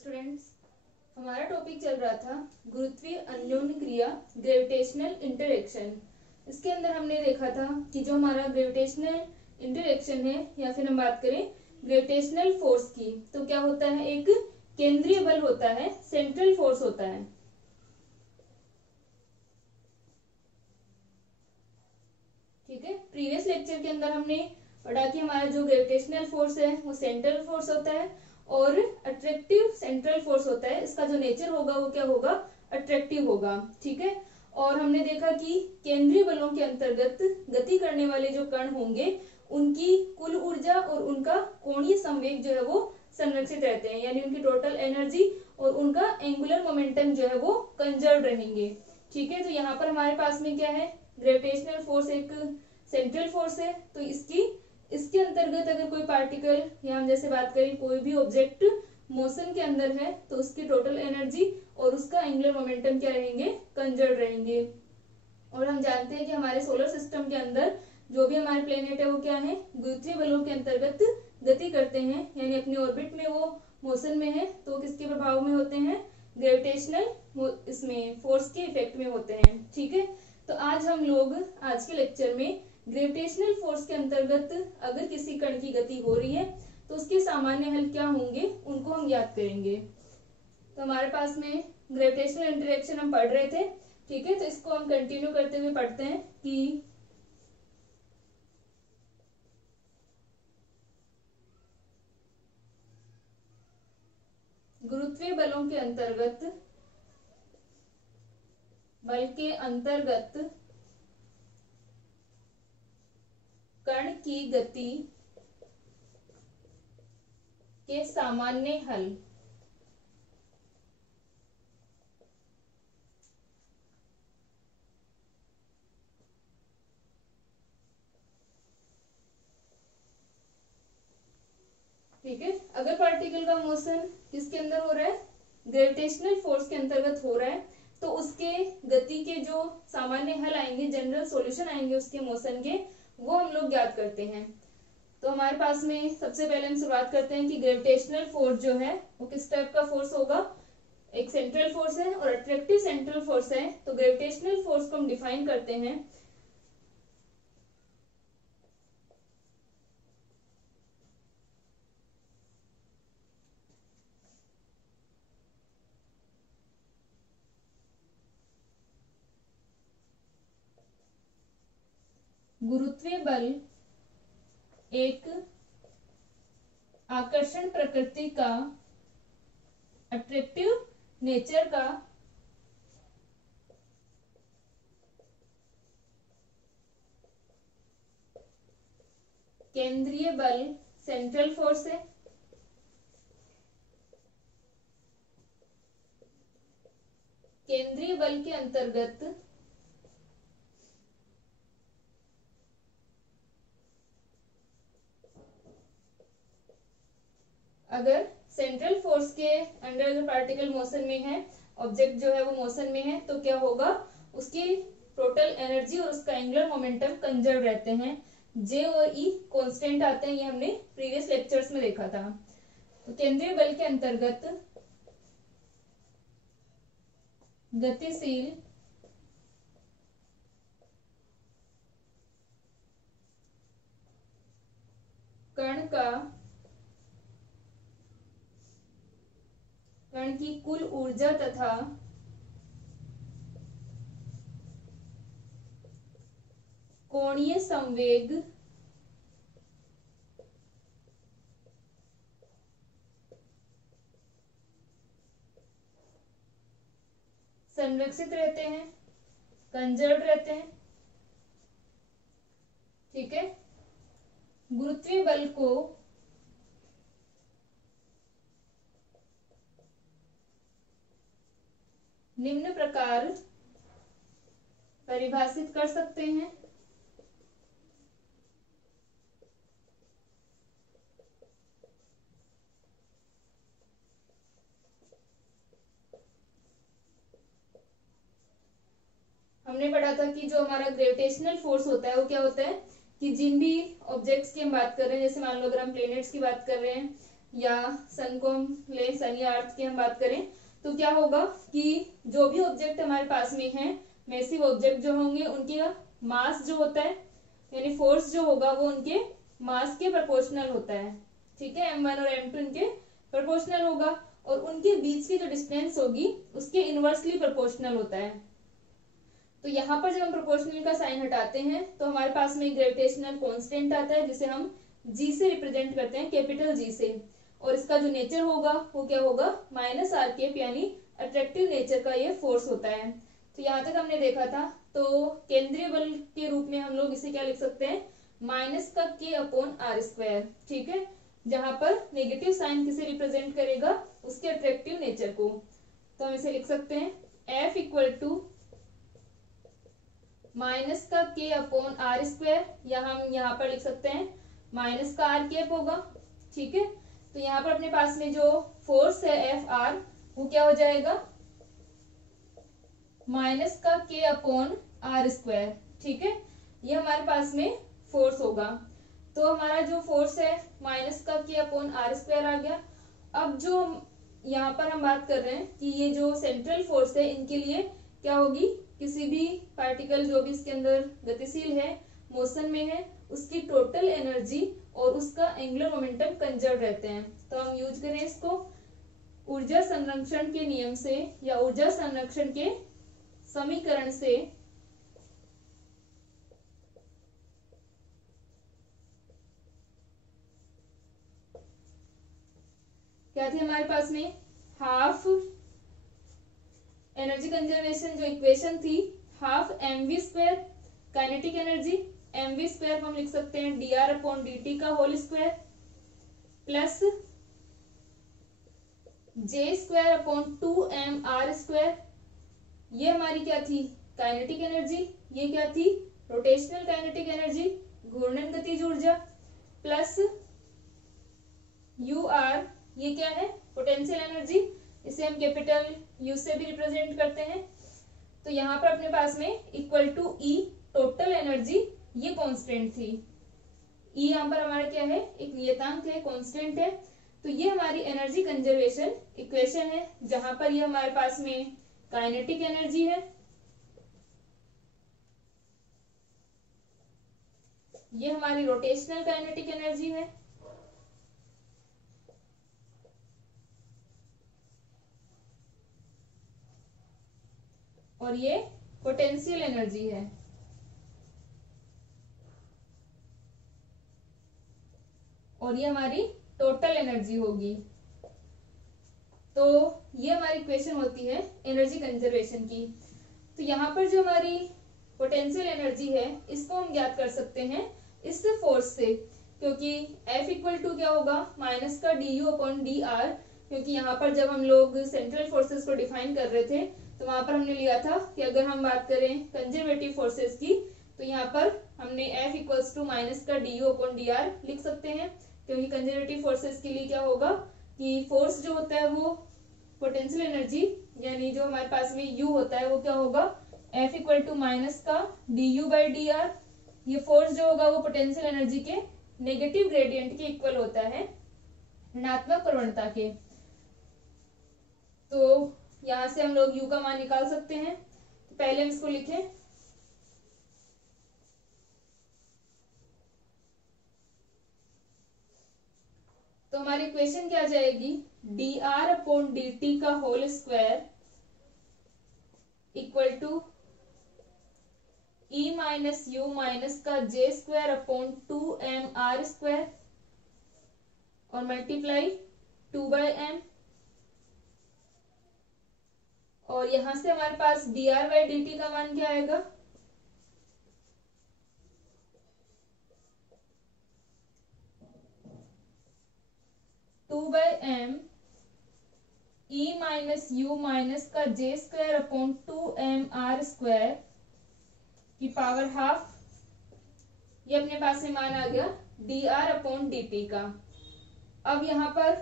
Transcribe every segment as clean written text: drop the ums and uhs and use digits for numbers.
Students, हमारा topic चल रहा था गुरुत्वीय अन्योन्य क्रिया ग्रेविटेशनल इंटरेक्शन। इसके अंदर हमने देखा था कि जो हमारा ग्रेविटेशनल इंटरेक्शन है या फिर हम बात करें ग्रेविटेशनल फोर्स की, तो क्या होता है, एक केंद्रीय बल होता है, सेंट्रल फोर्स होता है। ठीक है, प्रीवियस लेक्चर के अंदर हमने पढ़ा कि हमारा जो ग्रेविटेशनल फोर्स है वो सेंट्रल फोर्स होता है और अट्रैक्टिव सेंट्रल फोर्स होता है। इसका जो नेचर होगा वो क्या होगा, अट्रैक्टिव होगा। ठीक है, और हमने देखा कि केंद्रीय बलों के अंतर्गत गति करने वाले जो कण होंगे उनकी कुल ऊर्जा और उनका कोणीय संवेग जो है वो संरक्षित रहते हैं, यानी उनकी टोटल एनर्जी और उनका एंगुलर मोमेंटम जो है वो कंजर्व रहेंगे। ठीक है, तो यहाँ पर हमारे पास में क्या है, ग्रेविटेशनल फोर्स एक सेंट्रल फोर्स है, तो इसके अंतर्गत अगर कोई पार्टिकल या हम जैसे बात करें कोई भी ऑब्जेक्ट मोशन के अंदर है तो उसकी टोटल एनर्जी और उसका एंगुलर मोमेंटम क्या रहेंगे, कंजर्व रहेंगे। और हम जानते हैं कि हमारे सोलर सिस्टम के अंदर जो भी हमारे प्लेनेट है वो क्या है, गुरुत्वीय बलों के अंतर्गत गति करते हैं, यानी अपनी ऑर्बिट में वो मोशन में है, तो किसके प्रभाव में होते हैं, ग्रेविटेशनल इसमें फोर्स के इफेक्ट में होते हैं। ठीक है, तो आज हम लोग आज के लेक्चर में ग्रेविटेशनल फोर्स के अंतर्गत अगर किसी कण की गति हो रही है तो उसके सामान्य हल क्या होंगे उनको हम याद करेंगे। तो हमारे पास में ग्रेविटेशनल इंटरेक्शन हम पढ़ रहे थे। ठीक है, तो इसको हम कंटिन्यू करते हुए पढ़ते हैं कि गुरुत्वीय बलों के अंतर्गत बल के अंतर्गत कण की गति के सामान्य हल। ठीक है, अगर पार्टिकल का मोशन किसके अंदर हो रहा है, ग्रेविटेशनल फोर्स के अंतर्गत हो रहा है, तो उसके गति के जो सामान्य हल आएंगे, जनरल सॉल्यूशन आएंगे उसके मोशन के, वो हम लोग याद करते हैं। तो हमारे पास में सबसे पहले हम शुरुआत करते हैं कि ग्रेविटेशनल फोर्स जो है वो किस टाइप का फोर्स होगा, एक सेंट्रल फोर्स है और अट्रैक्टिव सेंट्रल फोर्स है। तो ग्रेविटेशनल फोर्स को हम डिफाइन करते हैं गुरुत्वीय बल एक आकर्षण प्रकृति का, अट्रैक्टिव नेचर का केंद्रीय बल सेंट्रल फोर्स है। केंद्रीय बल के अंतर्गत अगर सेंट्रल फोर्स के अंडर अगर पार्टिकल मोशन में है, ऑब्जेक्ट जो है वो मोशन में है, तो क्या होगा, उसकी टोटल एनर्जी और उसका एंगुलर मोमेंटम कंजर्व रहते हैं। जे और ई कांस्टेंट आते हैं, ये हमने प्रीवियस लेक्चर्स में देखा था। तो केंद्रीय बल के अंतर्गत गतिशील कण की कुल ऊर्जा तथा कोणीय संवेग संरक्षित रहते हैं, कंजर्व रहते हैं। ठीक है, गुरुत्वीय बल को निम्न प्रकार परिभाषित कर सकते हैं। हमने पढ़ा था कि जो हमारा ग्रेविटेशनल फोर्स होता है वो क्या होता है कि जिन भी ऑब्जेक्ट्स की हम बात कर रहे हैं, जैसे मान लो अगर हम प्लेनेट्स की बात कर रहे हैं या सन को हम ले, सन या अर्थ की हम बात करें तो क्या होगा कि जो भी ऑब्जेक्ट हमारे पास में है, मैसिव ऑब्जेक्ट जो होंगे उनके मास जो होता है यानी फोर्स जो होगा वो उनके मास के प्रोपोर्शनल होता है। ठीक है, m1 और m2 इनके प्रोपोर्शनल होगा और उनके बीच की जो डिस्टेंस होगी उसके इनवर्सली प्रोपोर्शनल होता है। तो यहाँ पर जब हम प्रोपोर्शनल का साइन हटाते हैं तो हमारे पास में ग्रेविटेशनल कांस्टेंट आता है जिसे हम g से रिप्रेजेंट करते हैं, कैपिटल G से, और इसका जो नेचर होगा वो क्या होगा, माइनस आर केप, यानी अट्रैक्टिव नेचर का ये फोर्स होता है। तो यहाँ तक हमने देखा था। तो केंद्रीय बल के रूप में हम लोग इसे क्या लिख सकते हैं, माइनस का k अपॉन आर स्क्वायर। ठीक है, जहां पर नेगेटिव साइन किसे रिप्रेजेंट करेगा, उसके अट्रैक्टिव नेचर को। तो हम इसे लिख सकते हैं F इक्वल टू माइनस का k अपॉन आर स्क्वायर, या हम यहाँ पर लिख सकते हैं माइनस का आर केप होगा। ठीक है, तो यहाँ पर अपने पास में जो फोर्स है एफ आर वो क्या हो जाएगा, माइनस का k अपॉन आर स्क्वायर। ठीक है, ये हमारे पास में फोर्स होगा। तो हमारा जो फोर्स है माइनस का k अपॉन आर स्क्वायर आ गया। अब जो यहाँ पर हम बात कर रहे हैं कि ये जो सेंट्रल फोर्स है इनके लिए क्या होगी, किसी भी पार्टिकल जो भी इसके अंदर गतिशील है, मोशन में है, उसकी टोटल एनर्जी और उसका एंगुलर मोमेंटम कंजर्व रहते हैं। तो हम यूज करें इसको ऊर्जा संरक्षण के नियम से या ऊर्जा संरक्षण के समीकरण से। क्या थी हमारे पास में, हाफ एनर्जी कंजर्वेशन जो इक्वेशन थी, half mv square kinetic energy, mv square को हम लिख सकते हैं dr अपॉन dt का whole square plus j square upon 2mr square. ये हमारी क्या थी, काइनेटिक एनर्जी, ये क्या थी, रोटेशनल काइनेटिक एनर्जी, घूर्णन गतिज ऊर्जा, प्लस ur, ये क्या है, पोटेंशियल एनर्जी, इसे हम कैपिटल U से भी रिप्रेजेंट करते हैं। तो यहाँ पर अपने पास में equal to E total energy, ये कांस्टेंट थी। E यहाँ पर हमारा क्या है, एक नियतांक है, कांस्टेंट है। तो ये हमारी एनर्जी कंजर्वेशन इक्वेशन है, जहां पर ये हमारे पास में काइनेटिक एनर्जी है, ये हमारी रोटेशनल काइनेटिक एनर्जी है, और ये पोटेंशियल एनर्जी है। और ये हमारी टोटल एनर्जी होगी। तो ये हमारी इक्वेशन होती है एनर्जी कंजर्वेशन की। तो यहाँ पर जो हमारी पोटेंशियल एनर्जी है इसको हम ज्ञात कर सकते हैं इस फोर्स से, क्योंकि F इक्वल टू क्या होगा, माइनस का du अपॉन डी आर, क्योंकि यहाँ पर जब हम लोग सेंट्रल फोर्सेस को डिफाइन कर रहे थे तो वहां पर हमने लिया था कि अगर हम बात करें कंजर्वेटिव फोर्सेस की तो यहाँ पर हमने F इक्वल्स टू माइनस का du अपॉन डी आर लिख सकते हैं, क्योंकि कंजर्वेटिव फोर्सेस के लिए क्या होगा कि फोर्स जो होता है वो पोटेंशियल एनर्जी यानी जो हमारे पास में U होता है वो क्या होगा, F इक्वल टू माइनस का du बाई डी आर। ये फोर्स जो होगा वो पोटेंशियल एनर्जी के नेगेटिव ग्रेडियंट के इक्वल होता है, ऋणात्मक प्रवणता के। तो यहां से हम लोग U का मान निकाल सकते हैं। तो पहले हम इसको लिखें, तो हमारी इक्वेशन क्या आ जाएगी, dr अपॉन dt का whole square equal to e minus u minus का j square upon 2mr square और मल्टीप्लाई 2/m, और यहां से हमारे पास dr बाई dt का मान क्या आएगा, two by m e minus u minus का j square upon 2mr square की पावर हाफ। ये अपने पास में मान आ गया dr अपॉन dt का। अब यहाँ पर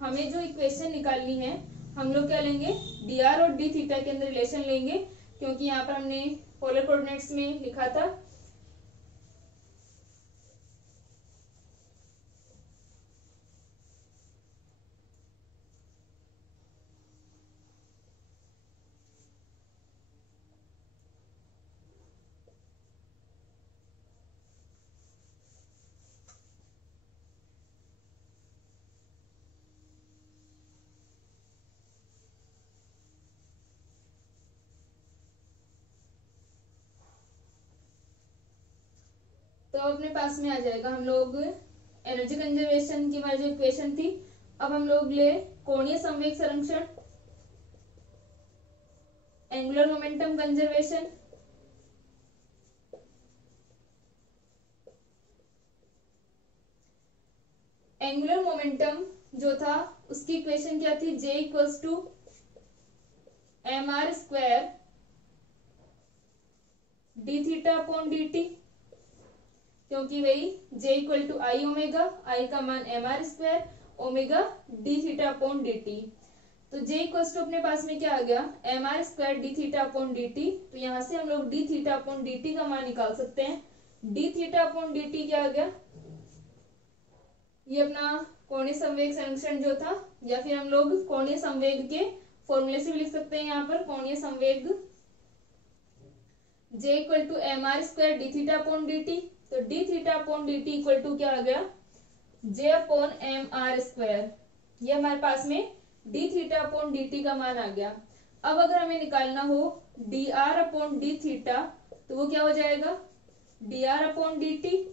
हमें जो इक्वेशन निकालनी है हम लोग क्या लेंगे, dr और d थीटा के अंदर रिलेशन लेंगे, क्योंकि यहाँ पर हमने पोलर कोऑर्डिनेट्स में लिखा था। तो अपने पास में आ जाएगा, हम लोग एनर्जी कंजर्वेशन की हमारी जो इक्वेशन थी, अब हम लोग ले कोणीय संवेग संरक्षण, angular momentum conservation, angular momentum जो था उसकी इक्वेशन क्या थी, J equals to mr square d theta upon d t, क्योंकि वही J equal to i omega, i का मान mr square, omega d theta upon d t. तो J इक्वल्स टू अपने पास में क्या आ गया, mr square d theta upon d t. तो यहाँ से हम लोग d theta upon d t का मान निकाल सकते हैं। D theta upon d T क्या आ गया, ये अपना कोणीय संवेग संरक्षण जो था, या फिर हम लोग कोणीय संवेग के फॉर्मूले से भी लिख सकते हैं। यहाँ पर कोणीय संवेग J equal to mr square d theta upon d t. तो d theta upon d t equal to क्या आ गया, J अपॉन mr स्क्वायर। ये हमारे पास में d theta upon d t का मान आ गया। अब अगर हमें निकालना हो d r upon d theta, तो वो क्या हो जाएगा, d r upon d t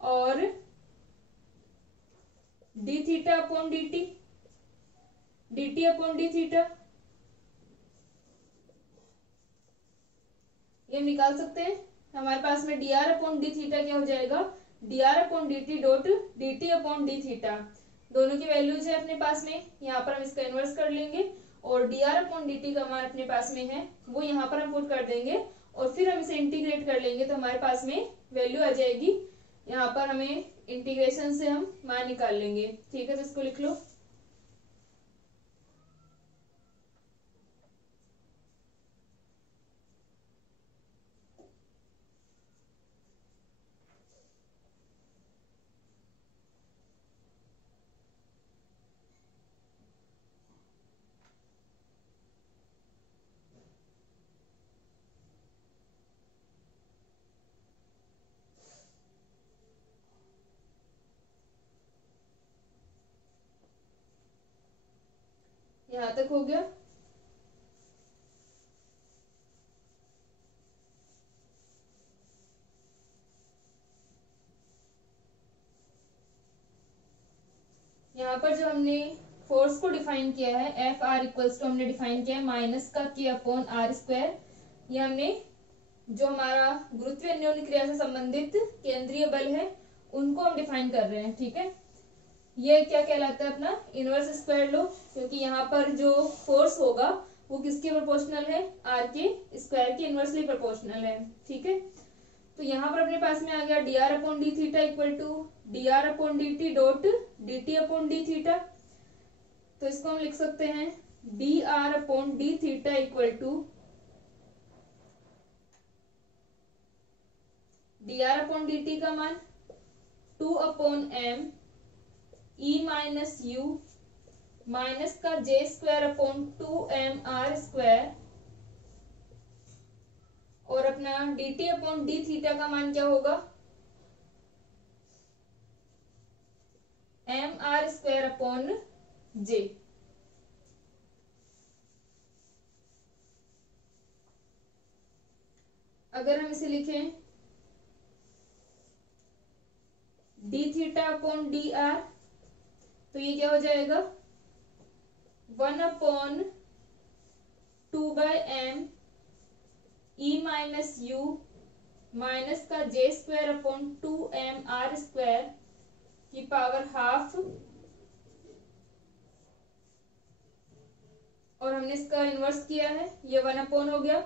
और d theta upon d t, d t upon d theta, ये निकाल सकते हैं। हमारे पास में d r upon d theta क्या हो जाएगा, d r upon d t dot d t upon d theta. दोनों की वैल्यूज है अपने पास में, यहाँ पर हम इसका इन्वर्स कर लेंगे और D r upon d t का मान अपने पास में है वो यहाँ पर हम पुट कर देंगे और फिर हम इसे इंटीग्रेट कर लेंगे, तो हमारे पास में वैल्यू आ जाएगी। यहाँ पर हमें इंटीग्रेशन से हम मान निकाल लेंगे। ठीक है, तो इसको लिख लो। यहाँ तक हो गया। यहाँ पर जो हमने फोर्स को डिफाइन किया है, एफ आर इक्वल्स टू हमने डिफाइन किया है माइनस का के अपॉन आर स्क्वायर। ये हमने जो हमारा गुरुत्वीय अन्योन्य क्रिया से संबंधित केंद्रीय बल है उनको हम डिफाइन कर रहे हैं। ठीक है, ये क्या कहलाता है, अपना इनवर्स स्क्वायर लो, क्योंकि यहाँ पर जो फोर्स होगा वो किसके प्रोपोर्शनल है, आर के स्क्वायर के इनवर्सली प्रोपोर्शनल है। ठीक है, तो यहाँ पर अपने पास में आ गया d r upon d theta equal to d r upon d t dot d t upon d theta. तो इसको हम लिख सकते हैं d r upon d theta equal to d r upon d t का मान 2 upon m e minus u minus का j square upon 2 r square, और अपना d t upon d theta का मान क्या होगा, एम आर स्क्वायर अपॉन जे। अगर हम इसे लिखें D theta upon D R, तो ये क्या हो जाएगा, 1 upon 2/m e minus u minus का जे स्क्वायर अपॉन 2 स्क्वायर की पावर हाफ, और हमने इसका इन्वर्स किया है, ये 1 अपॉन हो गया,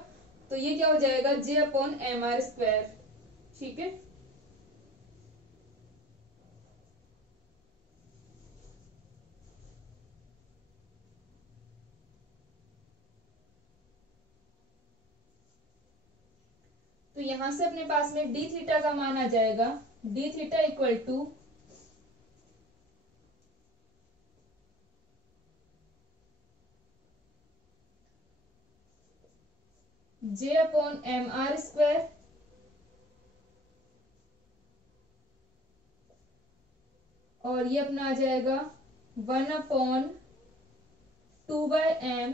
तो ये क्या हो जाएगा, j upon m r square. ठीक है, तो यहां से अपने पास में डी थीटा का मान आ जाएगा, d theta equal to j upon m r square और ये अपना आ जाएगा 1 upon 2/m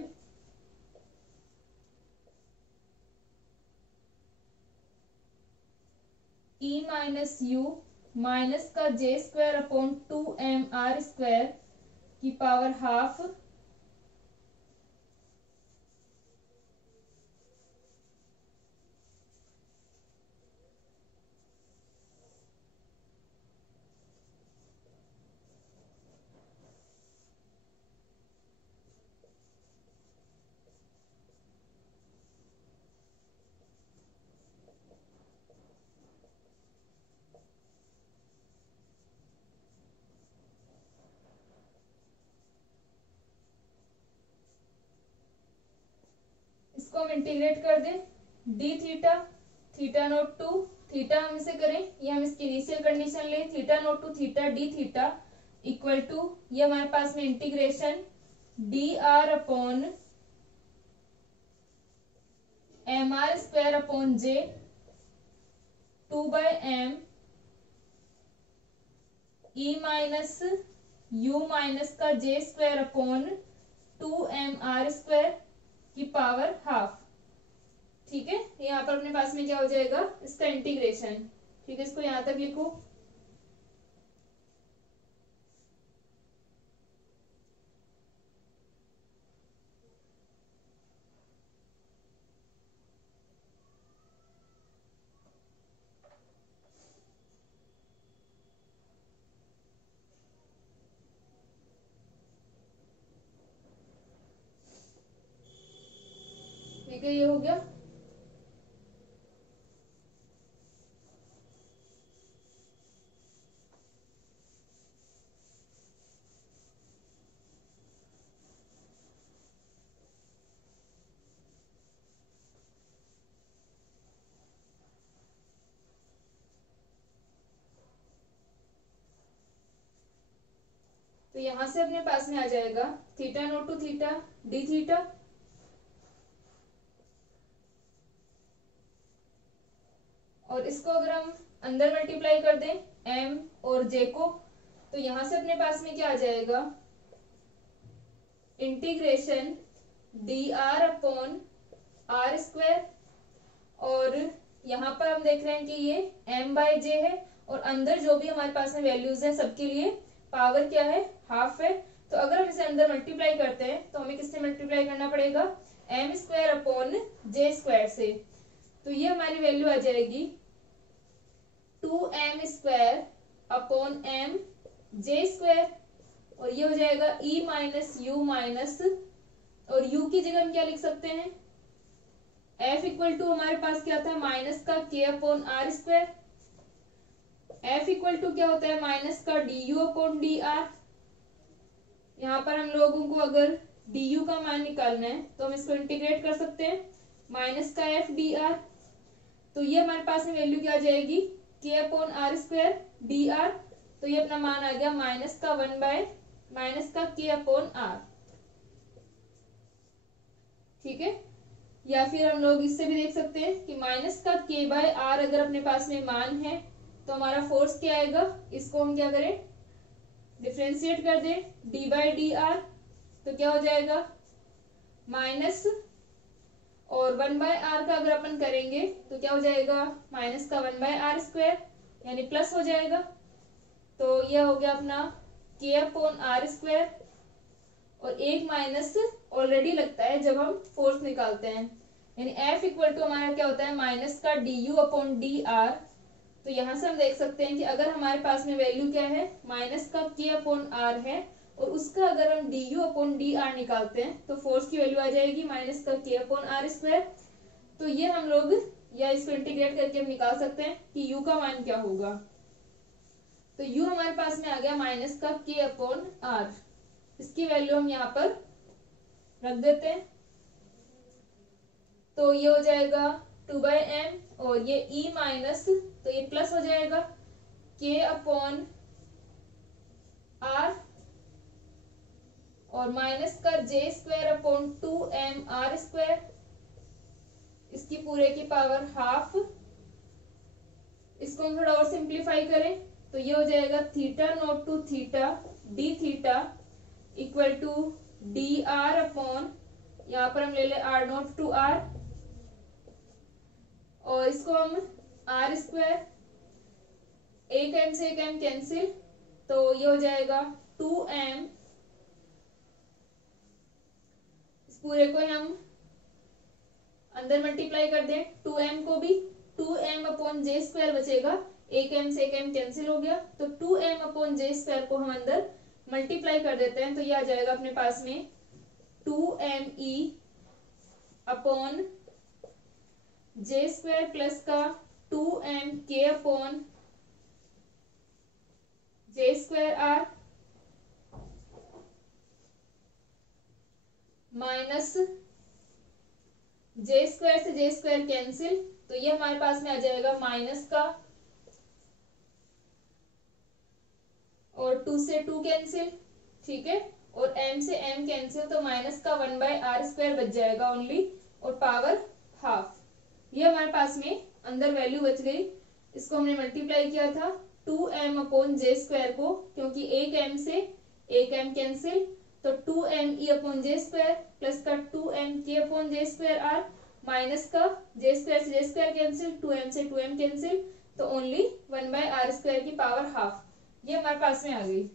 e minus u minus का j square upon 2m r square की पावर हाफ इसको हम इंटीग्रेट कर दें d theta theta naught to theta हम इसे करें, ये हम इसकी इनिशियल कंडीशन ले, theta naught to theta d theta equal to ये हमारे पास में integration d r upon m r square upon j 2/m e minus u minus का j square upon 2m r square की पावर हाफ। ठीक है, यहाँ पर अपने पास में क्या हो जाएगा इसका इंटीग्रेशन। ठीक है, इसको यहां तक लिखो। ठीक है, ये हो गया। तो यहां से अपने पास में आ जाएगा theta naught to theta d theta और इसको अगर हम अंदर मल्टीप्लाई कर दें m और j को, तो यहां से अपने पास में क्या आ जाएगा integration d r upon r square. और यहाँ पर हम देख रहे हैं कि ये m/j है और अंदर जो भी हमारे पास में वैल्यूज है सबके लिए पावर क्या है हाफ है। तो अगर हम इसे अंदर मल्टीप्लाई करते हैं तो हमें किससे मल्टीप्लाई करना पड़ेगा m square upon j square से। तो ये हमारी वैल्यू आ जाएगी 2m square upon m j square और ये हो जाएगा e माइनस यू माइनस, और u की जगह हम क्या लिख सकते हैं f इक्वल टू हमारे पास क्या था माइनस का k upon r square. f equal to क्या होता है माइनस का du अपॉन dr। यहाँ पर हम लोगों को अगर du का मान निकालना है तो हम इसको इंटीग्रेट कर सकते हैं माइनस का f dr। तो ये हमारे पास में वैल्यू क्या आ जाएगी k upon r square dr। तो ये अपना मान आ गया माइनस का 1/माइनस का k अपॉन r। ठीक है, या फिर हम लोग इससे भी देख सकते हैं कि माइनस का k/r अगर अपने पास में मान है तो हमारा फोर्स क्या आएगा, इसको हम क्या करें डिफरेंशिएट कर दें d/dr। तो क्या हो जाएगा माइनस और 1/r का अगर अपन करेंगे तो क्या हो जाएगा माइनस का 1/r स्क्वायर यानी प्लस हो जाएगा। तो यह हो गया अपना k अपॉन r स्क्वायर और एक माइनस ऑलरेडी लगता है जब हम फोर्स निकालते हैं, यानी F इक्वल टू हमारा क्या होता है माइनस का du अपॉन dr। तो यहां से हम देख सकते हैं कि अगर हमारे पास में वैल्यू क्या है माइनस का k अपॉन r है और उसका अगर हम du अपॉन dr निकालते हैं तो फोर्स की वैल्यू आ जाएगी माइनस का k अपॉन r स्क्वायर। तो ये हम लोग या इसको इंटीग्रेट करके हम निकाल सकते हैं कि u का मान क्या होगा। तो u हमारे पास में आ गया माइनस का k अपॉन r, इसकी वैल्यू हम यहाँ पर रख देते हैं। तो ये हो जाएगा 2/m और ये e माइनस, तो ये प्लस हो जाएगा k अपॉन r और माइनस का j square upon 2m r square, इसकी पूरे की पावर हाफ। इसको हम थोड़ा और सिंप्लीफाई करें तो ये हो जाएगा theta naught to theta d theta equal to d r upon, यहाँ पर हम ले ले आर नॉट टू आर और इसको हम आर स्क्वायर एक m से एक m कैंसिल, तो ये हो जाएगा 2m, इस पूरे को हम अंदर मल्टीप्लाई कर दें, 2m को भी 2m अपॉन जे स्क्वायर बचेगा, एक m से एक m कैंसिल हो गया, तो 2m अपॉन जे स्क्वायर को हम अंदर मल्टीप्लाई कर देते हैं, तो ये आ जाएगा अपने पास में 2me अपॉन जे स्क्वायर प्लस का 2mk अपॉन जे square r minus j square से जे स्क्वायर कैंसिल, तो ये हमारे पास में आ जाएगा माइनस का और 2 से 2 कैंसिल, ठीक है, और m से m कैंसिल, तो माइनस का 1/r² बच जाएगा ओनली, और पावर हाफ। ये हमारे पास में अंदर वैल्यू बच गई, इसको हमने मल्टीप्लाई किया था 2m अपॉन जे स्क्वायर को, क्योंकि एक m से एक m कैंसिल, तो 2me अपॉन जे स्क्वायर प्लस का 2mk अपॉन जे स्क्वायर आर माइनस का जे स्क्वायर से जे स्क्वायर कैंसिल, 2m से 2m कैंसिल, तो ओनली 1/r² की पावर हाफ, ये हमारे पास में आ गई।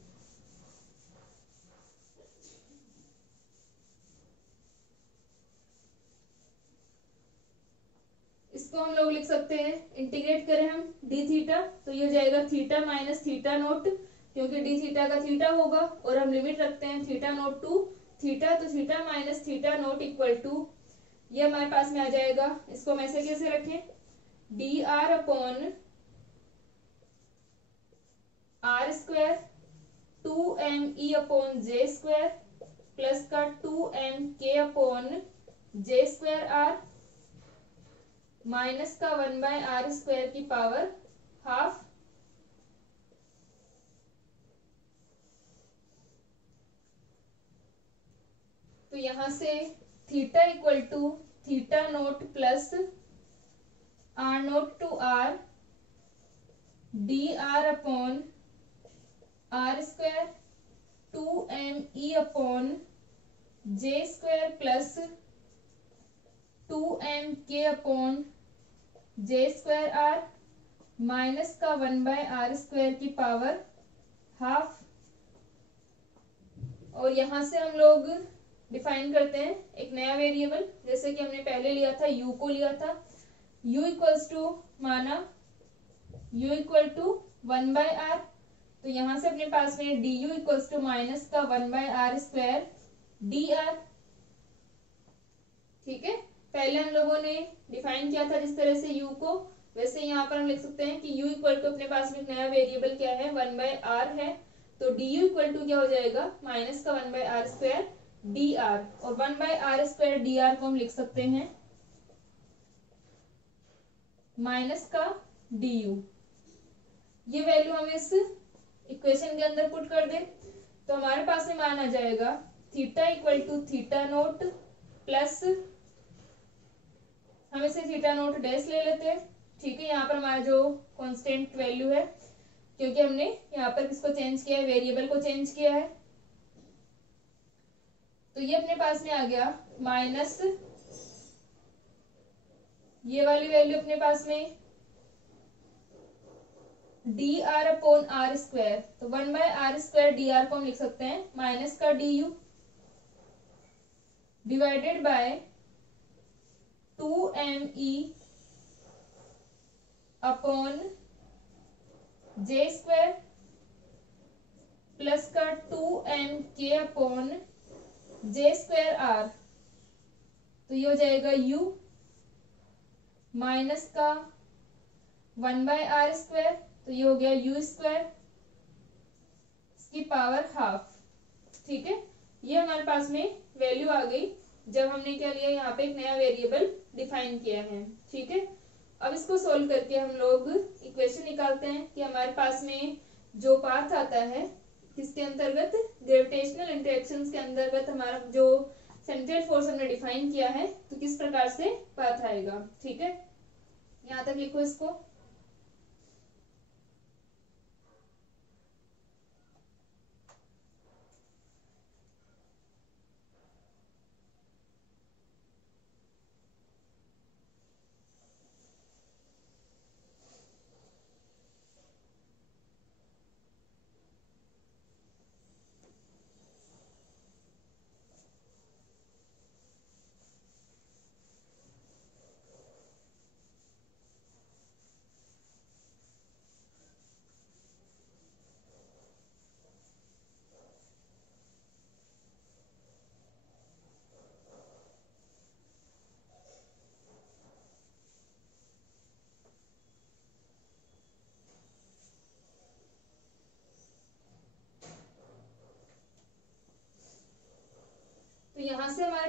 इसको हम लोग लिख सकते हैं, इंटीग्रेट करें हम डी थीटा, तो ये हो जाएगा थीटा माइनस थीटा नोट, क्योंकि डी थीटा का थीटा होगा और हम लिमिट रखते हैं थीटा नोट टू थीटा, तो theta minus theta naught equal to, ये हमारे पास में आ जाएगा। इसको हम ऐसे कैसे रखें, d r upon r square 2me upon जे स्क्वायर प्लस का 2mk अपॉन जे स्क्वायर आर माइनस का 1/r² की पावर हाफ। तो यहां से theta equal to theta naught plus r naught to r d r upon r square 2me upon J square plus 2mk upon J square r minus का 1/r² की power half. और यहां से हम लोग डिफाइन करते हैं एक नया वेरिएबल, जैसे कि हमने पहले लिया था u को लिया था, u इक्वल्स टू माना u इक्वल टू 1/r, तो यहां से अपने पास में du इक्वल्स टू माइनस का 1/r² dr, ठीक है। पहले हम लोगों ने डिफाइन किया था जिस तरह से u को, वैसे यहाँ पर हम लिख सकते हैं कि u इक्वल टू अपने पास में एक नया वेरिएबल क्या है 1/r है, तो du इक्वल टू क्या हो जाएगा माइनस का 1/r² dr, और 1/r² dr को हम लिख सकते हैं माइनस का du। ये वैल्यू हम इस इक्वेशन के अंदर पुट कर दें, तो हमारे पास में मान आ जाएगा theta equal to theta naught plus, हम इसे थीटा नोट डैश ले लेते हैं, ठीक है। यहाँ पर हमारा जो कांस्टेंट वैल्यू है, क्योंकि हमने यहाँ पर किसको चेंज किया है, वेरिएबल को चेंज किया है, तो ये अपने पास में आ गया माइनस ये वाली वैल्यू अपने पास में d r upon r square, तो 1/r² dr को हम लिख सकते हैं माइनस का du divided by 2me upon J square plus का 2mk upon J square are, तो ये हो जाएगा u माइनस का 1/r², तो ये हो गया u स्क्वायर, इसकी पावर हाफ, ठीक है। ये हमारे पास में वैल्यू आ गई जब हमने क्या लिया, यहाँ पे एक नया वेरिएबल डिफाइन किया है, ठीक है। अब इसको सोल्व करके हम लोग इक्वेशन निकालते हैं कि हमारे पास में जो पाथ आता है किसके अंतर्गत, ग्रेविटेशनल इंटरेक्शंस के अंतर्गत हमारा जो सेंट्रल फोर्स हमने डिफाइन किया है, तो किस प्रकार से पाथ आएगा, ठीक है। यहाँ तक लिखो इसको।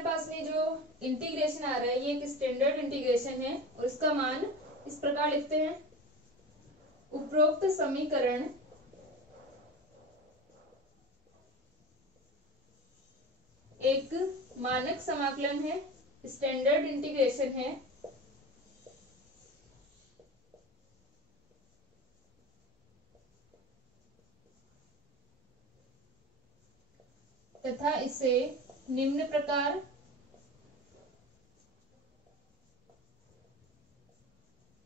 पास में जो इंटीग्रेशन आ रहा है ये एक स्टैंडर्ड इंटीग्रेशन है और इसका मान इस प्रकार लिखते हैं। उपरोक्त समीकरण एक मानक समाकलन है, स्टैंडर्ड इंटीग्रेशन है, तथा इसे निम्न प्रकार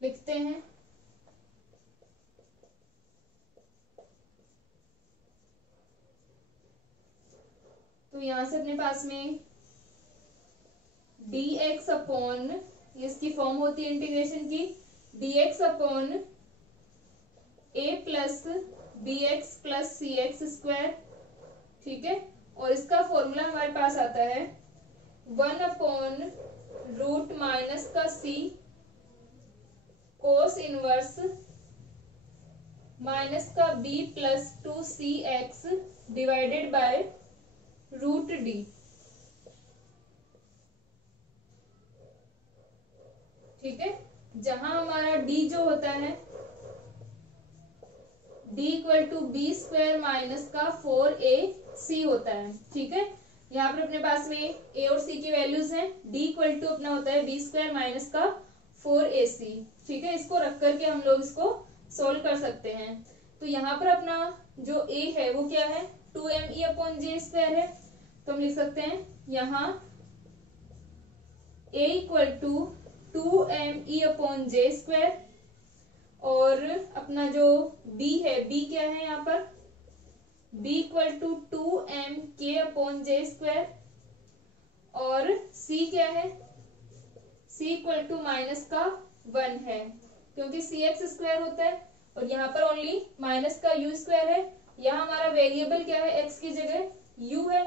लिखते हैं। तो यहां से अपने पास में dx अपॉन, इसकी फॉर्म होती है इंटीग्रेशन की, dx upon a plus bx plus c x square, ठीक है। और इसका फॉर्मूला हमारे पास आता है 1 अपॉन रूट माइनस का c कोस इनवर्स माइनस का b plus 2cx divided by root d। ठीक है, जहां हमारा d जो होता है d equal to b square minus का 4ac होता है। ठीक है, यहाँ पर अपने पास में a और c की वैल्यूज हैं। d इक्वल टू अपना होता है बी स्क्वायर माइनस का 4ac। ठीक है, इसको रख करके हम लोग इसको सोल्व कर सकते हैं। तो यहाँ पर अपना जो a है वो क्या है, 2me अपॉन जे स्क्वायर है। तो हम लिख सकते हैं यहाँ a equal to 2me upon J square, और अपना जो b है, b क्या है यहाँ पर, b equal to 2mk upon J square, और c क्या है, c इक्वल टू माइनस का 1 है क्योंकि सी एक्स स्क्वायर होता है, और यहाँ पर ओनली माइनस का u स्क्वायर है। यहाँ हमारा वेरिएबल क्या है, x की जगह u है,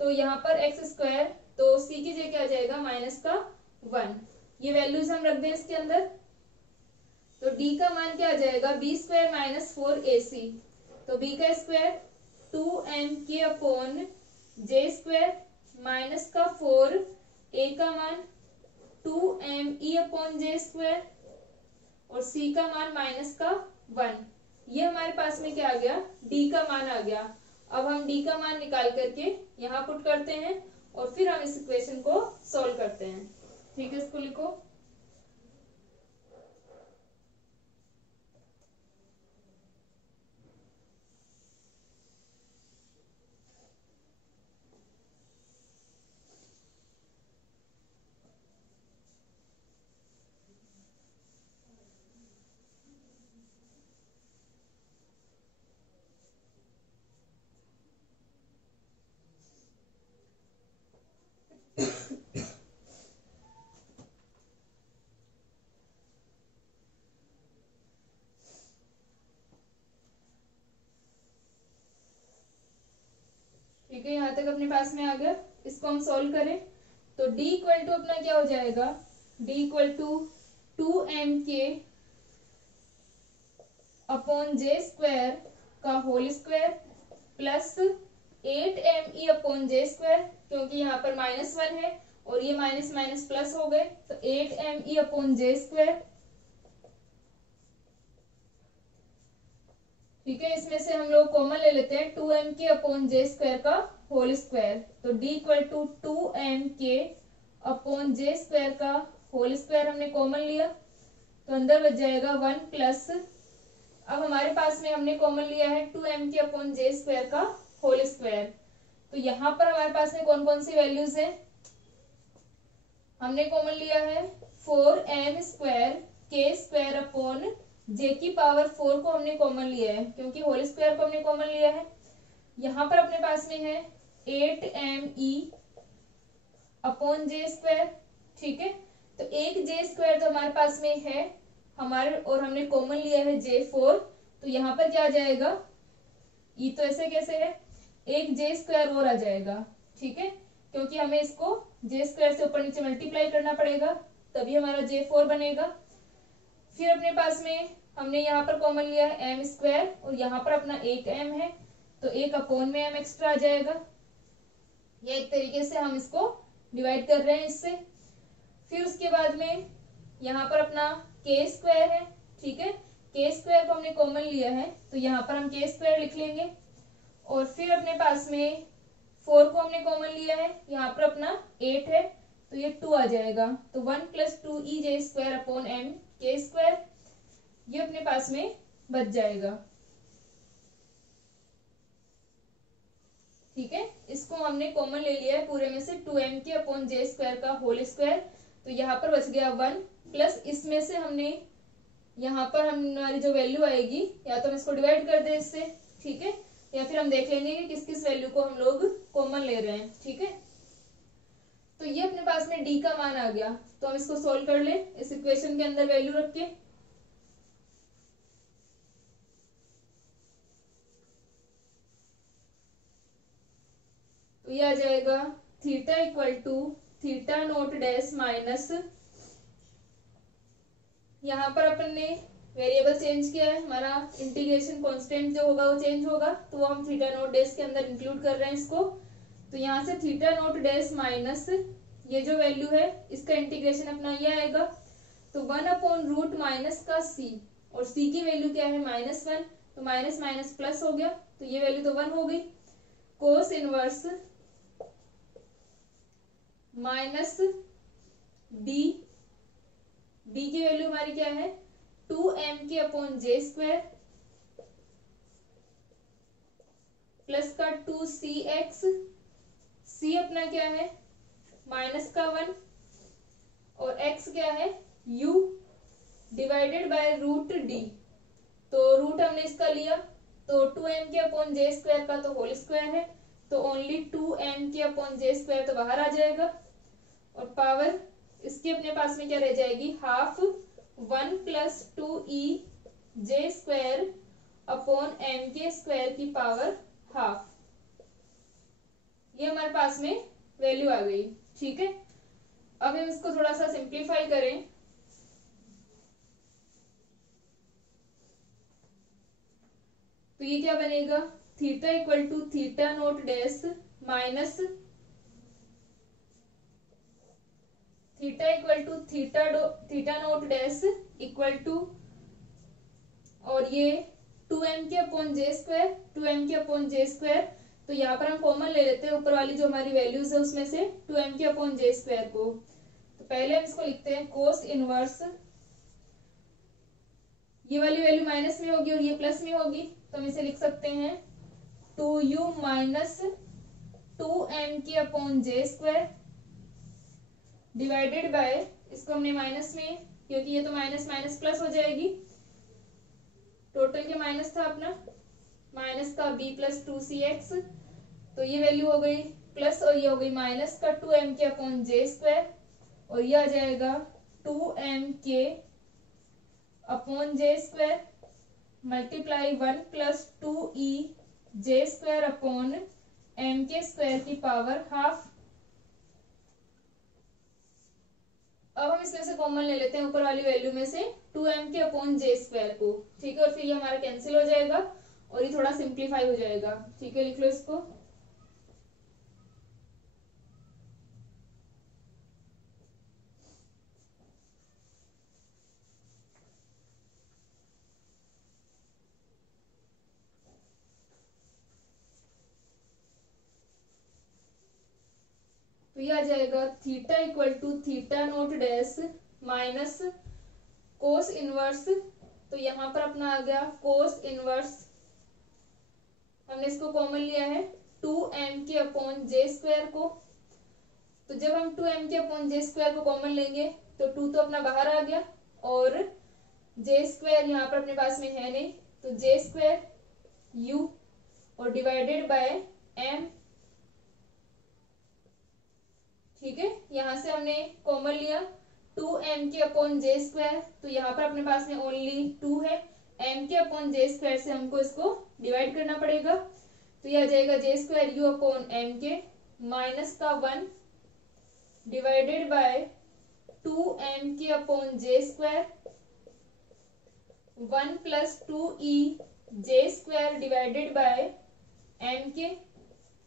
तो यहाँ पर एक्स स्क्वायर, तो c की जगह क्या आ जाएगा, माइनस का 1। ये वैल्यूज हम रख दें इसके अंदर, तो d का मान क्या आ जाएगा, बी स्क्वायर माइनस 4ac, तो b का square 2mk upon J square minus का 4, a का मान 2me अपॉन जे स्क्वायर, और c का मान माइनस का 1। ये हमारे पास में क्या आ गया, d का मान आ गया। अब हम d का मान निकाल करके यहाँ पुट करते हैं और फिर हम इस इक्वेशन को सॉल्व करते हैं। ठीक है, इसको लिखो। ठीक है, यहाँ तक अपने पास में आ गया। इसको हम सॉल्व करें तो d इक्वल टू अपना क्या हो जाएगा, d equal to 2mk upon J square का whole square plus 8me upon जे स्क्वायर, क्योंकि यहाँ पर -1 है और ये माइनस माइनस प्लस हो गए, तो 8me अपॉन जे स्क्वायर। ठीक है, इसमें से हम लोग कॉमन ले लेते हैं 2mk अपॉन जे स्क्वायर का होल स्क्वायर, तो d equal to 2mk upon J square का होल स्क्वायर हमने कॉमन लिया, तो अंदर बच जाएगा 1 प्लस, अब हमारे पास में हमने कॉमन लिया है 2mk अपॉन जे स्क्वायर का होल स्क्वायर। तो यहाँ पर हमारे पास में कौन कौन सी वैल्यूज है, हमने कॉमन लिया है 4m square k square upon j की पावर 4 को हमने कॉमन लिया है क्योंकि होल स्क्वायर को हमने कॉमन लिया है। यहाँ पर अपने पास में है 8me अपॉन जे स्क्वायर। ठीक है, तो एक जे स्क्वायर तो हमारे पास में है हमारे, और हमने कॉमन लिया है J4, तो यहाँ पर क्या आ जाएगा, ये तो ऐसे कैसे है, एक जे स्क्वायर और आ जाएगा। ठीक है, क्योंकि हमें इसको जे स्क्वायर से ऊपर नीचे मल्टीप्लाई करना पड़ेगा, तभी हमारा J4 बनेगा। फिर अपने पास में हमने यहाँ पर कॉमन लिया है m स्क्वायर, और यहाँ पर अपना 8m है, तो एक अपॉन में m एक्स्ट्रा आ जाएगा। ये एक तरीके से हम इसको डिवाइड कर रहे हैं इससे। फिर उसके बाद में यहाँ पर अपना के स्क्वायर है, ठीक है, के स्क्वायर को हमने कॉमन लिया है तो यहाँ पर हम के स्क्वायर लिख लेंगे। और फिर अपने पास में 4 को हमने कॉमन लिया है, यहाँ पर अपना 8 है तो ये 2 आ जाएगा। तो 1 + 2e स्क्वायर अपॉन m के स्क्वायर, ये अपने पास में बच जाएगा, ठीक है। इसको हमने कॉमन ले लिया है पूरे में से 2m के अपॉन जे स्क्वायर का होल स्क्वायर, तो यहाँ पर बच गया 1 प्लस इसमें से हमने यहाँ पर हमारी जो वैल्यू आएगी या तो हम इसको डिवाइड कर दें इससे, ठीक है, या फिर हम देख लेंगे कि किस किस वैल्यू को हम लोग कॉमन ले रहे हैं, ठीक है। तो ये अपने पास में डी का मान आ गया, तो हम इसको सोल्व कर ले इस इक्वेशन के अंदर वैल्यू रख के। तो ये आ जाएगा theta equal to theta naught dash minus, यहाँ पर अपन ने वेरिएबल चेंज किया है, हमारा इंटीग्रेशन कांस्टेंट जो होगा वो चेंज होगा, तो वो हम थीटा नोट डैश के अंदर इंक्लूड कर रहे हैं इसको। तो यहाँ से थीटा नोट डैश माइनस ये जो वैल्यू है इसका इंटीग्रेशन अपना ये आएगा, तो 1/रूट माइनस का c, और c की वैल्यू क्या है -1, तो माइनस माइनस प्लस हो गया, तो ये वैल्यू तो 1 हो गई। कोस इनवर्स माइनस डी, डी की वैल्यू हमारी क्या है 2m के अपॉन जे स्क्वायर प्लस का 2cx, c अपना क्या है -1 और x क्या है u divided by root d, तो रूट हमने इसका लिया तो 2m के अपॉन जे स्क्वायर का तो होल स्क्वायर है, तो ओनली 2m के अपॉन जे स्क्वायर तो बाहर आ जाएगा, और पावर इसके अपने पास में क्या रह जाएगी हाफ 1 + 2e जे स्क्वायर अपॉन m के स्क्वायर की पावर हाफ, ये हमारे पास में वैल्यू आ गई, ठीक है। अब हम इसको थोड़ा सा सिंप्लीफाई करें, तो ये क्या बनेगा theta equal to theta naught dash minus theta equal to theta naught dash equal to, और ये 2m के अपॉन जे स्क्वायर, 2m के अपॉन जे स्क्वायर, तो यहाँ पर हम कॉमन ले लेते हैं ऊपर वाली जो हमारी वैल्यूज है उसमें से 2m के अपॉन जे स्क्वायर को। तो पहले हम इसको लिखते हैं कोस इनवर्स, ये वाली वैल्यू माइनस में होगी और ये प्लस में होगी, तो हम इसे लिख सकते हैं 2u माइनस 2m के अपॉन जे स्क्वायर डिवाइडेड बाय, इसको हमने माइनस में क्योंकि ये तो माइनस माइनस प्लस हो जाएगी, टोटल के माइनस था अपना माइनस का b + 2cx, तो ये वैल्यू हो गई प्लस और ये हो गई माइनस का 2m के अपॉन जे स्क्वायर, और ये आ जाएगा 2m के upon J square multiply 1 + 2e जे स्क्वायर अपॉन m के स्क्वायर की पावर हाफ। अब हम इसमें से कॉमन ले लेते हैं ऊपर वाली वैल्यू में से 2m के अपॉन जे स्क्वायर को, ठीक है, और फिर ये हमारा कैंसिल हो जाएगा और ये थोड़ा सिंप्लीफाई हो जाएगा, ठीक है, लिख लो इसको। तो ये आ जाएगा theta equal to theta naught dash minus cos inverse, तो यहाँ पर अपना आ गया कोस इनवर्स, हमने इसको कॉमन लिया है 2m के अपॉन जे स्क्वायर को, तो जब हम 2m के अपॉन जे स्क्वायर को कॉमन लेंगे तो 2 तो अपना बाहर आ गया और जे स्क्वायर यहाँ पर अपने पास में है नहीं, तो जे स्क्वायर u और डिवाइडेड बाय m, ठीक है, यहाँ से हमने कॉमन लिया 2m के अपॉन जे स्क्वायर, तो यहाँ पर अपने पास में ओनली 2 है, m के अपॉन जे स्क्वायर से हमको इसको डिवाइड करना पड़ेगा, तो यह आ जाएगा J square u upon m के माइनस का 1 डिवाइडेड बाय 2m के अपॉन जे स्क्वायर 1 + 2e जे स्क्वायर डिवाइडेड बाय m के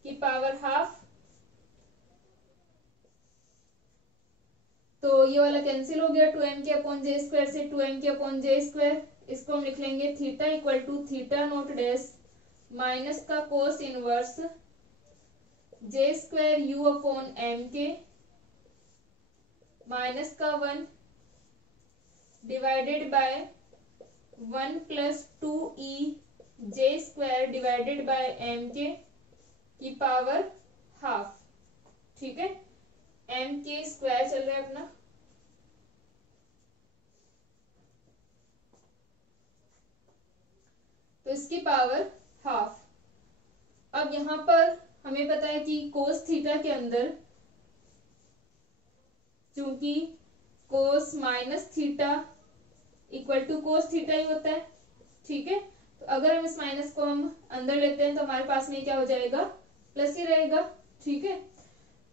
की पावर हाफ, तो ये वाला कैंसिल हो गया, 2m के अपॉन जे स्क्वायर से 2m के अपॉन जे स्क्वायर। इसको हम लिख लेंगे theta equal to theta naught dash minus का कोस इनवर्स जे स्क्वायर यू अपॉन एम के माइनस का 1 divided by 1 plus 2e J square divided by m k की पावर हाफ। ठीक है, एम के स्क्वायर चल रहा है अपना, तो इसकी पावर हाफ। अब यहां पर हमें पता है कि कोस थीटा के अंदर चूंकि cos minus theta equal to cos theta ही होता है। ठीक है, तो अगर हम इस माइनस को हम अंदर लेते हैं तो हमारे पास में क्या हो जाएगा, प्लस ही रहेगा। ठीक है,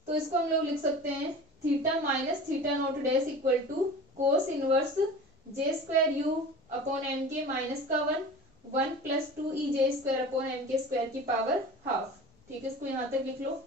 तो इसको हम लोग लिख सकते हैं theta minus theta naught dash equal to cos inverse J square u upon M के माइनस का 1 प्लस 2e जे स्क्वायर अपॉन एम के स्क्वायर की पावर हाफ। ठीक है, इसको यहां तक लिख लो।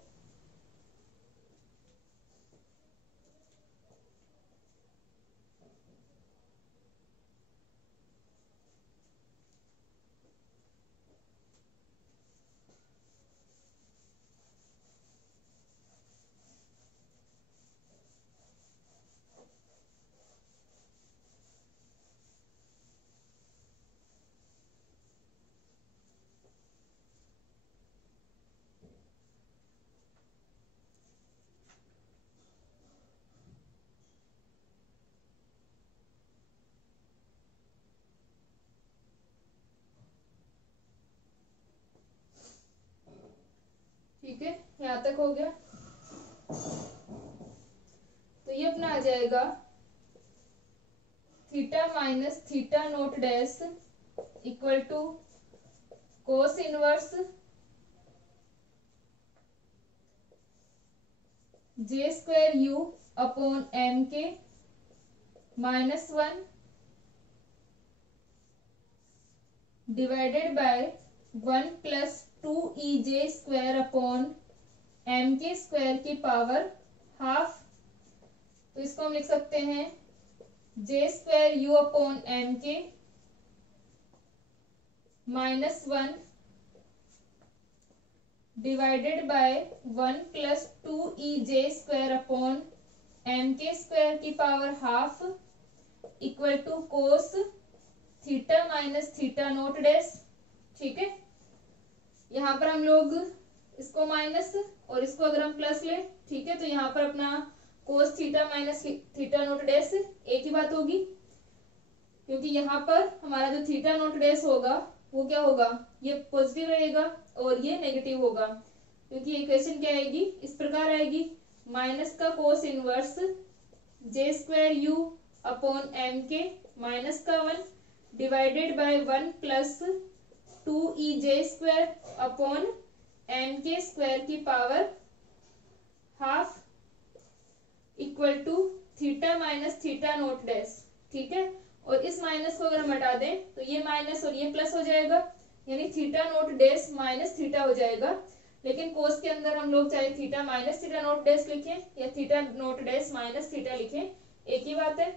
ठीक है, यहां तक हो गया। तो ये अपना आ जाएगा theta minus theta naught dash equal to cos inverse J square u upon M के minus 1 divided by 1 plus 2e J square upon M के स्क्वायर की पावर हाफ। तो इसको हम लिख सकते हैं j square u upon M के minus 1 divided by 1 plus 2e J square upon M के स्क्वायर की power half equal to cos theta minus theta naught dash. ठीक है, यहाँ पर हम लोग इसको माइनस और इसको अगर हम प्लस ले, ठीक है, तो यहाँ पर अपना कोस theta minus theta naught dash एक ही बात होगी, क्योंकि यहाँ पर हमारा जो थीटा नोट डैश होगा वो क्या होगा, ये पॉजिटिव रहेगा और ये नेगेटिव होगा, क्योंकि इक्वेशन क्या आएगी, इस प्रकार आएगी माइनस का कोस इनवर्स जे स्क्वायर यू अपॉन एम के माइनस का 1 divided by 1 plus 2e J square upon M के स्क्वायर की power half equal to theta minus theta naught dash. ठीक है, और इस माइनस को अगर हम हटा दें तो ये माइनस और ये प्लस हो जाएगा, यानी theta naught dash minus theta हो जाएगा। लेकिन कोस के अंदर हम लोग चाहे theta minus theta naught dash लिखें या theta naught dash minus theta लिखें, एक ही बात है।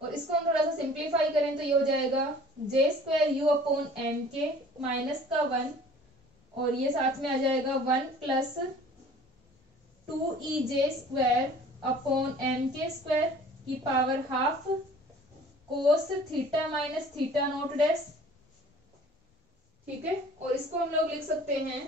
और इसको हम थोड़ा सा सिंप्लीफाई करें तो ये हो जाएगा J square u upon M के माइनस का 1 और ये साथ में आ जाएगा 1 प्लस 2e जे स्क्वायर अपॉन एम के स्क्वायर की power half cos theta minus theta naught dash. ठीक है, और इसको हम लोग लिख सकते हैं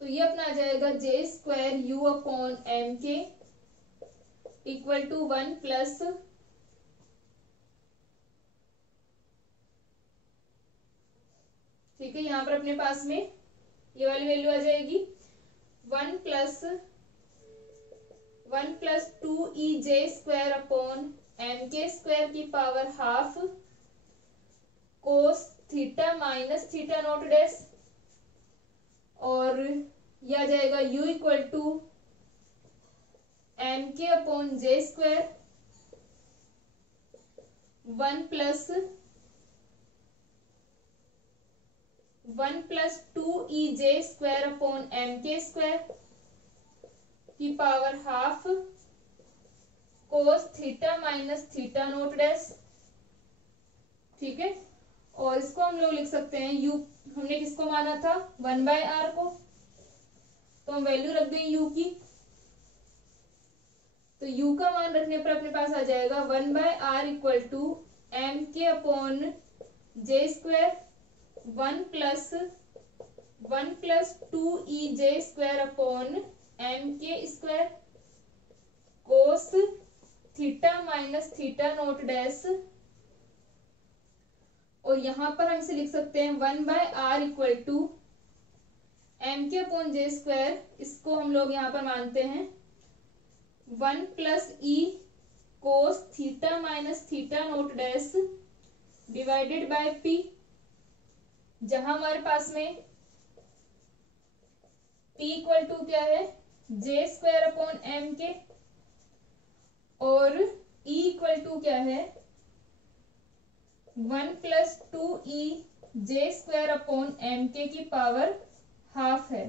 तो ये अपना आ जाएगा J square u upon M K equal to 1 plus ठीक है, यहाँ पर अपने पास में ये वाली वैल्यू आ जाएगी 1 प्लस 2e जे स्क्वायर अपॉन एम के स्क्वायर की power half cos theta minus theta naught dash और यह आ जाएगा u equal to M K upon J square 1 plus 2EJ² upon MK² की power half cos theta minus theta naught dash. ठीक है, और इसको हम लोग लिख सकते हैं u, हमने किसको माना था 1/r को, तो हम वैल्यू रख दें u की। तो u का मान रखने पर अपने पास आ जाएगा 1/r equal to MK upon J², 1 plus 2EJ² upon MK² cos theta minus theta naught dash. और यहां पर हम इसे लिख सकते हैं 1/r equal to MK upon J², इसको हम लोग यहाँ पर मानते हैं 1 plus E cos theta minus theta naught dash divided by P, जहां हमारे पास में P इक्वल टू क्या है J² अपॉन MK और E इक्वल टू क्या है 1 प्लस 2EJ² अपॉन MK की पावर हाफ है।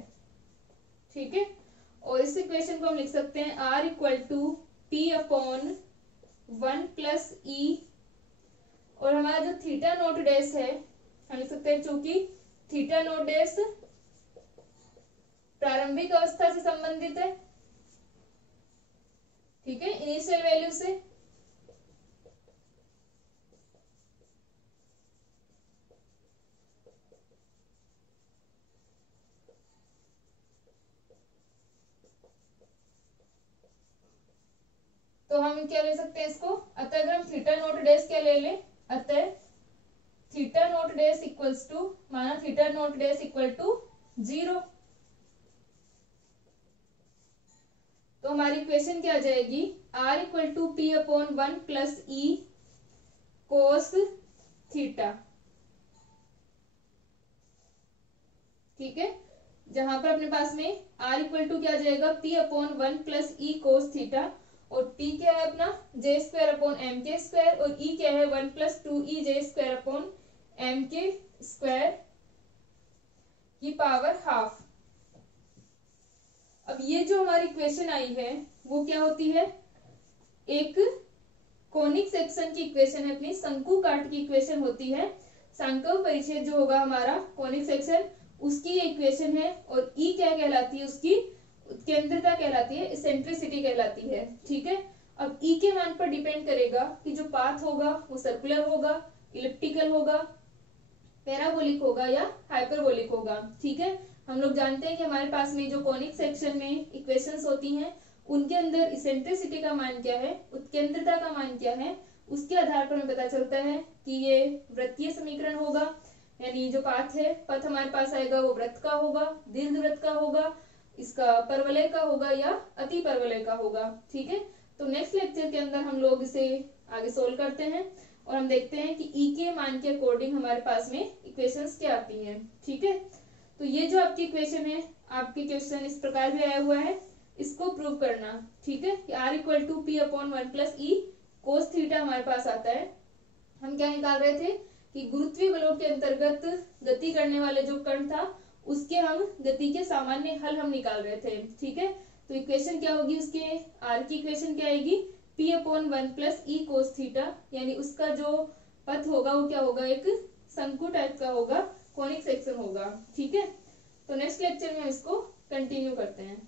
ठीक है, और इस इक्वेशन को हम लिख सकते हैं R equal to P upon 1 plus E, और हमारा जो थीटा नोट डैश है हम लिख सकते हैं, चूंकि थीटा नोट डैश प्रारंभिक अवस्था से संबंधित है। ठीक है, इनिशियल वैल्यू से। तो हम क्या ले सकते हैं इसको, अतः अगर हम थीटा नोट डैश क्या ले लें, अतः theta naught dash equals to, माना theta naught dash equal to 0, तो हमारी इक्वेशन क्या आ जाएगी R equal to P upon 1 plus E cos theta. ठीक है, जहां पर अपने पास में R इक्वल टू क्या आ जाएगा P upon 1 plus E cos theta, और T क्या है अपना J² अपॉन MK² और E क्या है 1 प्लस 2EJ² अपॉन MK² की पावर हाफ। अब ये जो हमारी इक्वेशन आई है वो क्या होती है, एक कोनिक सेक्शन की इक्वेशन है, अपनी शंकु काट की इक्वेशन होती है। सांकव परिच्छेद जो होगा हमारा कोनिक सेक्शन, उसकी इक्वेशन है, और ई क्या कहलाती है, उसकी केंद्रता कहलाती है, इसेंट्रिसिटी कहलाती है। ठीक है, अब ई के मान पर डिपेंड करेगा कि जो पाथ होगा वो सर्कुलर होगा, इलिप्टिकल होगा, पैराबोलिक होगा या हाइपरबोलिक होगा। ठीक है, हम लोग जानते हैं कि हमारे पास में जो कोनिक सेक्शन में इक्वेशंस होती हैं उनके अंदर इसेंट्रिसिटी का मान क्या है, उत्केंद्रता का मान क्या है, उसके आधार पर हमें पता चलता है कि ये वृत्तीय समीकरण होगा, यानी जो पाथ है, पथ हमारे पास आएगा वो वृत्त का होगा, दीर्घवृत्त का होगा, इसका परवलय का होगा या अति परवलय का होगा। ठीक है, तो नेक्स्ट लेक्चर के अंदर हम लोग इसे आगे सोल्व करते हैं और हम देखते हैं कि ई के मान के अकॉर्डिंग हमारे पास में इक्वेशंस क्या आती हैं। ठीक है, तो ये जो आपकी इक्वेशन है, आपके क्वेश्चन इस प्रकार भी आया हुआ है, इसको प्रूव करना। ठीक है, कि R equal to P upon 1 plus E cos theta हमारे पास आता है। हम क्या निकाल रहे थे कि गुरुत्वीय बलों के अंतर्गत गति करने वाले जो कण था उसके हम गति के सामान्य हल हम निकाल रहे थे। ठीक है, तो इक्वेशन क्या होगी, उसके R की इक्वेशन क्या आएगी P upon 1 plus E cos theta, यानी उसका जो पथ होगा वो क्या होगा, एक शंकु टाइप का होगा, कोनिक सेक्शन होगा। ठीक है, तो नेक्स्ट लेक्चर में इसको कंटिन्यू करते हैं।